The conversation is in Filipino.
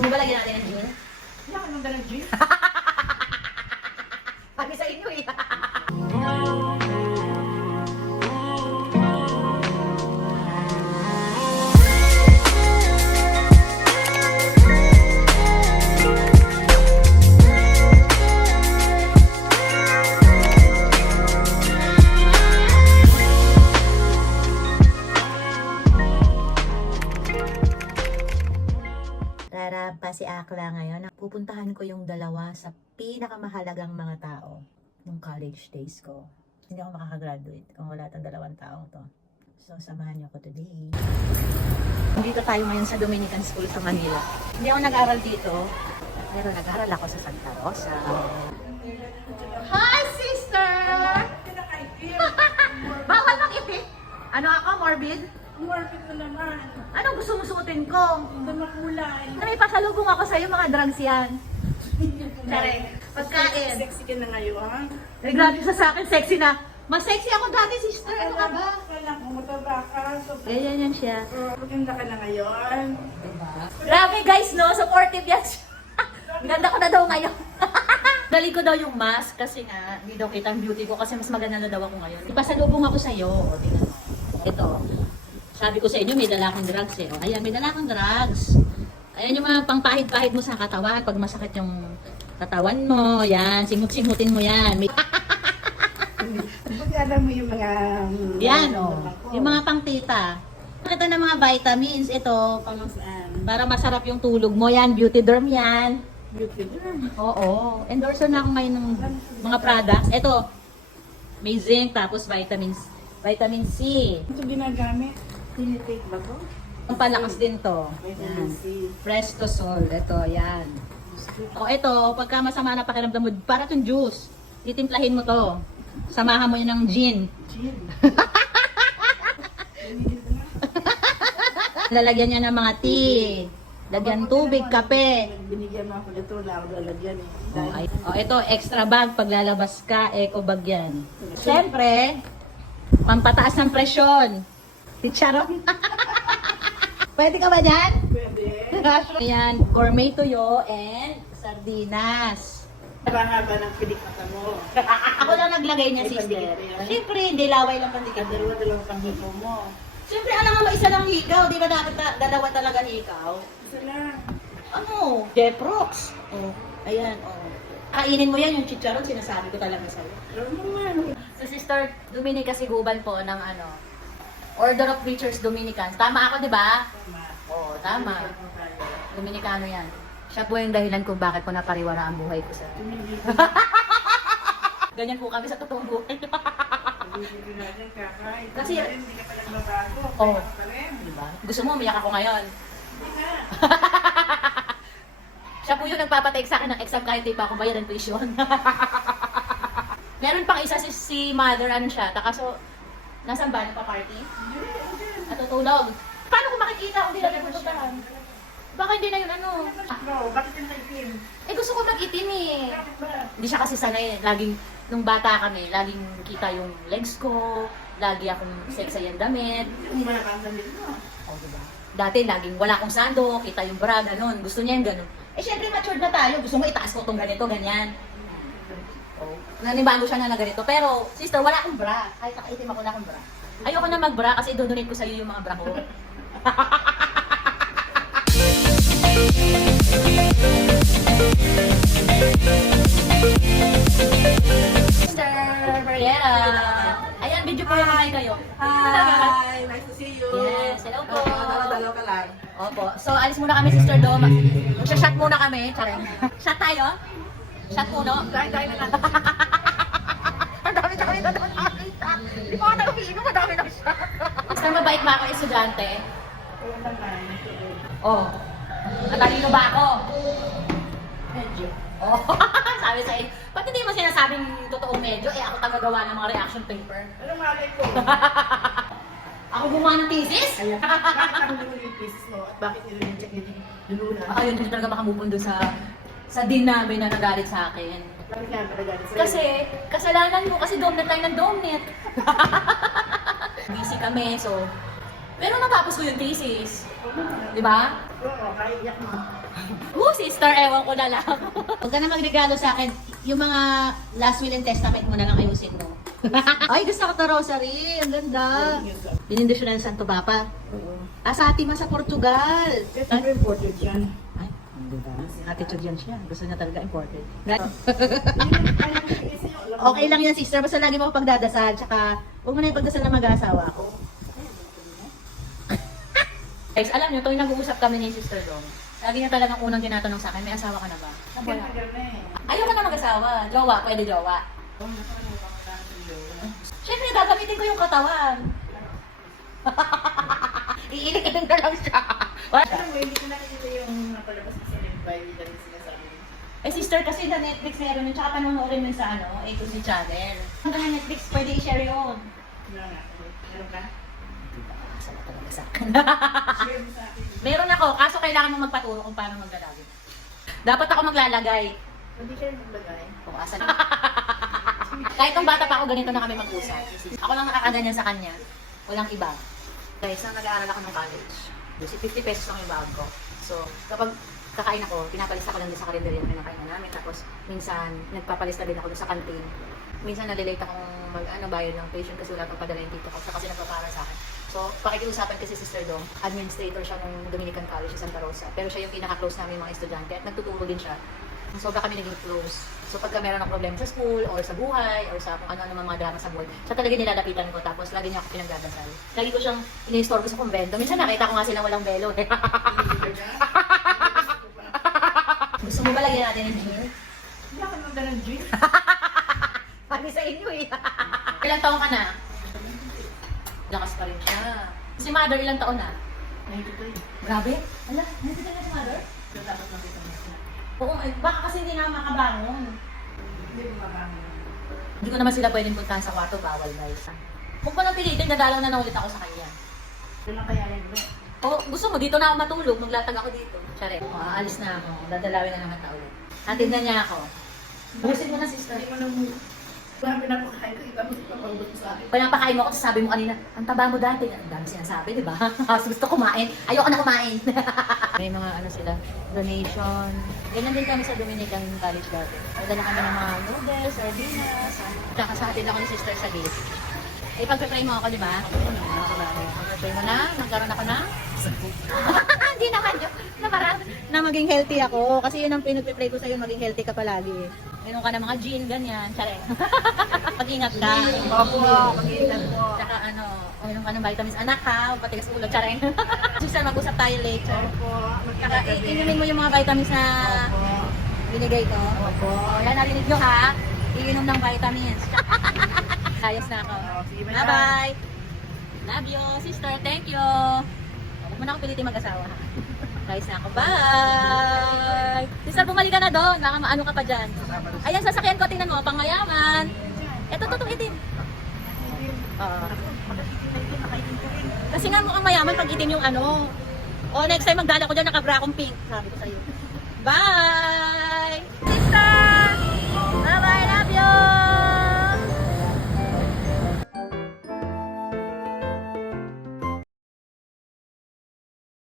Gusto mo ba lagyan natin ng gin? Hindi ako nang dalang drink. Akla ngayon. Pupuntahan ko yung dalawa sa pinakamahalagang mga tao nung college days ko. Hindi ako makakagraduate kung wala tang dalawang taong to. So, samahan niyo ako today. Dito tayo ngayon sa Dominican School sa Manila. Hindi ako nag-aral dito, pero nag-aral ako sa Santa Rosa. Hi, sister! Bawal mang ipit? Ano ako, morbid? Morbid mo naman. Anong gusto mo suotin ko? Ito makulay. Na may pasalubong ako sa'yo, mga drugs yan. Tsare, pagkain. Sexy ka na ngayon. Ay, grabe sa akin, sexy na. Mas sexy ako dati, sister. Ano ka ba? Kala ko mataba ka. Ganyan yan siya. uh, maganda ka na ngayon. Grabe guys, no? Supportive yan siya. Ganda ko na daw ngayon. Dali ko daw yung mask kasi nga, hindi daw kita ang beauty ko kasi mas maganda na daw ako ngayon. Ipasalubong ako sa'yo. O, tingnan mo. Ito. Sabi ko sa inyo, may dala akong drugs eh. O, ayan, may dala akong drugs. Ayan yung mga pangpahid-pahid mo sa katawan pag masakit yung katawan mo. Yan, simut-simutin mo yan. May Buti alam mo yung mga... um, Yan, ano oh. ako. Yung mga pangtita. Ito ng mga vitamins. Ito, pang, Saan? para masarap yung tulog mo. Yan, beauty derm yan. Beauty derm. Oo. Endorser na ako ngayon ng mga products. Ito, may zinc, tapos vitamins. Vitamin C. Ito ginagamit. Tinitake ba to? Ang palakas din to. Yan. C. Prestosol. Ito, yan. O ito, pagka masama na pakiramdam mo, para itong juice. Titimplahin mo to. Samahan mo yun ng gin. Gin. Lalagyan niya ng mga tea. Lagyan tubig, kape. Binigyan mo ako nito na ako lalagyan eh. Ay, oh, ito, extra bag pag lalabas ka, eco bag yan. Siyempre, pampataas ng presyon. Chicharon. Pwede ka ba dyan? pwede. Ayan, gourmet tuyo and sardinas. Haba-haba ng pilik mata mo. Ako lang naglagay niya, sister. Siyempre, hindi laway lang pandikit. Dalawa-dalawang panghipo mo. Siyempre, alam nga isa lang hikaw. Di ba dapat ta- dalawa talaga hikaw? Isa lang. Ano? Jeprox. Oh, ayan, oh. Kainin mo yan yung chicharon, sinasabi ko talaga sa'yo. Alam mo naman. So, Sister Dominica Siguban po ng ano, Order of Preachers Dominicans. Tama ako, di ba? Tama. Oo, tama. Dominicano yan. Siya po yung dahilan kung bakit ko napariwara ang buhay ko sa... Ganyan po kami sa totoong buhay. Kasi- hindi ka pala magbago. Oo. Kaya ka pa rin. di ba? Gusto mo, umiyak ako ngayon. Siya po yung nagpapatake sa akin ng exam kahit di pa ako bayad ng tuition. Meron pang isa si, si mother, ano siya, takaso, nasaan ba? Nagpa-party? Natutulog. Paano ko makikita kung di natin pupuntahan? Baka hindi na yun ano. Bro, bakit yung naitim? Eh gusto ko mag-itim eh. Bakit ba? Hindi siya kasi sanay. Laging, nung bata kami, laging kita yung legs ko. Lagi akong sexy ang damit. Hindi mo nakakasal dito. O, diba? Dati, laging wala akong sando, kita yung bra, ganun. Gusto niya yung ganun. Eh, syempre, matured na tayo. Gusto mo itaas ko itong ganito, ganyan. Oh. Nanibago siya na na ganito. Pero, sister, wala akong bra. Kahit nakaitim ako na akong bra. Ayoko na mag-bra kasi dodonate ko sa'yo yung mga bra ko. Sister Mariela. Ayan, video po yung kayo. Hi! Nice to see you. Yes, hello po. Dalaw ka lang. Opo. So, alis muna kami, Sister Dom. Magsha-shot muna kami. Charing. Shot tayo? Shot muna? Dahil dahil na lang. Ang dami na kami na nakakita. Di pa ako na umiinom, ang dami na shot. Basta mabait ba ako estudyante? Oh. Matalino ba ako? Medyo. Oo. Sabi sa'yo, ba't hindi mo sinasabing totoong medyo? Eh, ako tagagawa ng mga reaction paper. Ano malay ko? Ako gumawa ng thesis? Kaya, bakit ako nilulong yung pieces mo? At bakit nilulong yung luluna? Ayun, hindi talaga makamupon doon sa sa din namin na nagalit sa akin. Bakit nga nagalit sa'yo? Kasi, kasalanan mo kasi domnet tayo ng domnet. Busy kami, so... Pero natapos ko yung thesis. Oo. Di ba? Oo, kaya iyak mo. sister, ewan ko na lang. Huwag ka na magregalo sa akin. Yung mga last will and testament mo na lang ayusin mo. Ay, gusto ko to rosary. Ang ganda. Pinindisyon ng Santo Papa. Ah, sa atin sa Portugal. Kasi imported yan. Ay, attitude yan siya. Gusto niya talaga imported. Okay lang yan, sister. Basta lagi mo ako pagdadasal. Tsaka, huwag mo na yung pagdasal na mag-aasawa ako. Guys, alam niyo, tuwing nag-uusap kami ni Sister Dong, lagi niya talagang unang tinatanong sa akin, may asawa ka na ba? Wala. Ayoko na mag-asawa. Jowa, pwede jowa. Siyempre, gagamitin ko yung katawan. Iilig na lang siya. What? Alam mo, hindi ko nakikita yung napalabas kasi ng Bible lang yung sinasabi. Eh sister, kasi na Netflix meron yun, tsaka panonoorin mo sa ano, A to Z channel. Ang na Netflix, pwede i-share yun. Wala nga. Meron ka? Na talaga sa akin. Share mo sa akin. meron ako, kaso kailangan mo magpaturo kung paano maglalagay. Dapat ako maglalagay. Hindi ka naglagay. O, asa na. Kahit nung bata pa ako, ganito na kami mag-usap. Ako lang nakakaganyan sa kanya. Walang iba. Guys, nung nag-aaral ako ng college, kasi 50 pesos lang yung bag ko. So, kapag kakain ako, pinapalista ko lang din sa karinderya na kinakain namin. Tapos, minsan, nagpapalista din ako sa canteen. Minsan, nalilate akong mag, ano, bayad ng patient kasi wala pang padala yung tito ko. Siya kasi nagpapara sa akin. So, pakikiusapan kasi si Sister Dong, administrator siya ng Dominican College sa Santa Rosa. Pero siya yung pinaka-close namin mga estudyante at nagtuturo din siya. Sobra kami naging close. So pagka meron akong problema sa school, or sa buhay, or sa kung ano-ano mga drama sa buhay, siya talaga nilalapitan ko. Tapos lagi niya ako pinagdadasal. Lagi ko siyang ini-store ko sa kumbento. Minsan nakita ko nga sila walang belo. Gusto mo ba lagyan natin ng? Wala ka nang ganang drink. Pati sa inyo eh. ilang taon ka na? Lakas pa rin siya. Si mother ilang taon na? Nakikita yun. Grabe. Ala, nandito na si mother? So, dapat makita mo sila. Oo, eh, baka kasi hindi na makabangon. Hindi mo mabangon. Hindi ko naman sila pwedeng puntahan sa kwarto, bawal guys. Huwag ko nang pilitin, dadalaw na na ulit ako sa kanya. Lang kaya yun. bro. O, gusto mo, dito na ako matulog, maglatag ako dito. Tsare, o, aalis na ako, dadalawin na naman na ulit. Hatid na niya ako. Busin mo na, sister. Hindi mo nang... Wala pinapakain ko. Iba mo ipapagod mo sa akin. Pinapakain mo ako, sabi mo kanina, ang taba mo dati. Ang dami sinasabi, di ba? Tapos gusto kumain. Ayoko na kumain. May mga ano sila, donation. Ganyan din kami sa Dominican College dati. Nadala kami ng mga noodles, sardinas. Tsaka sa atin ako ni sister sa gate. Eh, pagpe-pray mo ako, di ba? Pagpe-pray mo na, nagkaroon ako na. Hindi naman yun. Na parang, na maging healthy ako. Kasi yun ang pinagpe-pray ko sa'yo, maging healthy ka palagi. Meron ka ng mga gin, ganyan. Tsare. Mag-ingat ka. Opo, mag-iingat po. Tsaka ano, uminom ka ng vitamins. Anak ha, patigas ulo, tsara Susan, mag-usap tayo later. Opo, Tsaka din. inumin mo yung mga vitamins na Opo. binigay ko. Opo. O, yan, narinig nyo ha. Iinom ng vitamins. Ayos na ako. Bye-bye. Love you, sister. Thank you mo na ako pilitin mag-asawa ha. Guys na ako. Bye! Sister, bumalik ka na doon. Baka maano ka pa dyan. Ayan, sasakyan ko. Tingnan mo. Pangmayaman. Ito, totong itim. Uh, kasi nga mukhang mayaman pag itim yung ano. O, next time magdala ko dyan, nakabra akong pink. Sabi ko sa'yo. Bye! Sister! Bye-bye, love you!